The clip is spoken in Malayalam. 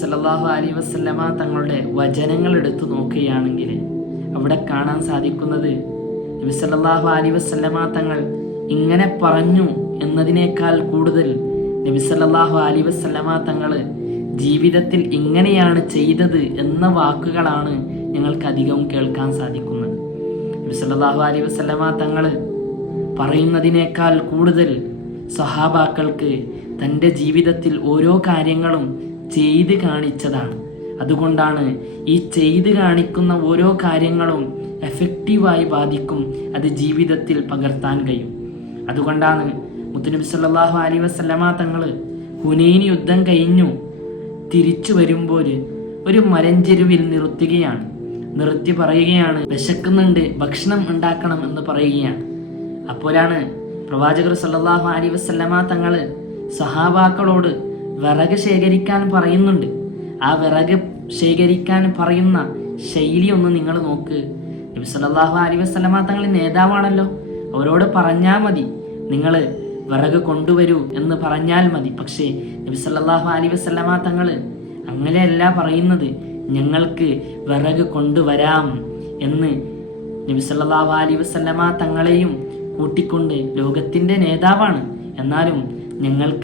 സല്ലല്ലാഹു അലൈഹി വസല്ലമ തങ്ങളുടെ വചനങ്ങൾ എടുത്തു നോക്കുകയാണെങ്കിൽ അവിടെ കാണാൻ സാധിക്കുന്നത് നബി സല്ലല്ലാഹു അലൈഹി വസല്ലമ തങ്ങൾ ഇങ്ങനെ പറഞ്ഞു എന്നതിനേക്കാൾ കൂടുതൽ നബി സല്ലല്ലാഹു അലൈഹി വസല്ലമ തങ്ങൾ ജീവിതത്തിൽ ഇങ്ങനെയാണ് ചെയ്തത് എന്ന വാക്കുകളാണ് ഞങ്ങൾക്ക് അധികം കേൾക്കാൻ സാധിക്കുന്നത്. നബി സല്ലല്ലാഹു അലൈഹി വസല്ലമ തങ്ങൾ പറയുന്നതിനേക്കാൾ കൂടുതൽ സഹാബാക്കൾക്ക് തൻ്റെ ജീവിതത്തിൽ ഓരോ കാര്യങ്ങളും ചെയ്ത് കാണിച്ചതാണ്. അതുകൊണ്ടാണ് ഈ ചെയ്ത് കാണിക്കുന്ന ഓരോ കാര്യങ്ങളും എഫക്റ്റീവായി ബാധിക്കും, അത് ജീവിതത്തിൽ പകർത്താൻ കഴിയും. അതുകൊണ്ടാണ് മുത്തുനബി സല്ലല്ലാഹു അലൈഹി വസല്ലമ തങ്ങൾ ഹുനൈൻ യുദ്ധം കഴിഞ്ഞു തിരിച്ചു വരുമ്പോൾ ഒരു മലഞ്ചെരുവിൽ നിർത്തി പറയുകയാണ്, വിശക്കുന്നുണ്ട്, ഭക്ഷണം ഉണ്ടാക്കണം എന്ന് പറയുകയാണ്. അപ്പോഴാണ് പ്രവാചകർ സല്ലല്ലാഹു അലൈഹി വസല്ലമ തങ്ങൾ സഹാബാക്കളോട് വിറക് ശേഖരിക്കാൻ പറയുന്നുണ്ട്. ആ വിറക് ശേഖരിക്കാൻ പറയുന്ന ശൈലി ഒന്ന് നിങ്ങൾ നോക്ക്. നബി സല്ലല്ലാഹു അലൈഹി വസല്ലമ തങ്ങൾ നേതാവാണല്ലോ, അവരോട് പറഞ്ഞാൽ മതി, നിങ്ങൾ വിറക് കൊണ്ടുവരൂ എന്ന് പറഞ്ഞാൽ മതി. പക്ഷേ നബി സല്ലല്ലാഹു അലൈഹി വസല്ലമ തങ്ങൾ അങ്ങനെയല്ല പറയുന്നത്, ഞങ്ങൾക്ക് വിറക് കൊണ്ടുവരാം എന്ന്. നബി സല്ലല്ലാഹു അലൈഹി വസല്ലമ തങ്ങളെയും കൂട്ടിക്കൊണ്ട് ലോകത്തിൻ്റെ നേതാവാണ്, എന്നാലും ഞങ്ങൾക്ക്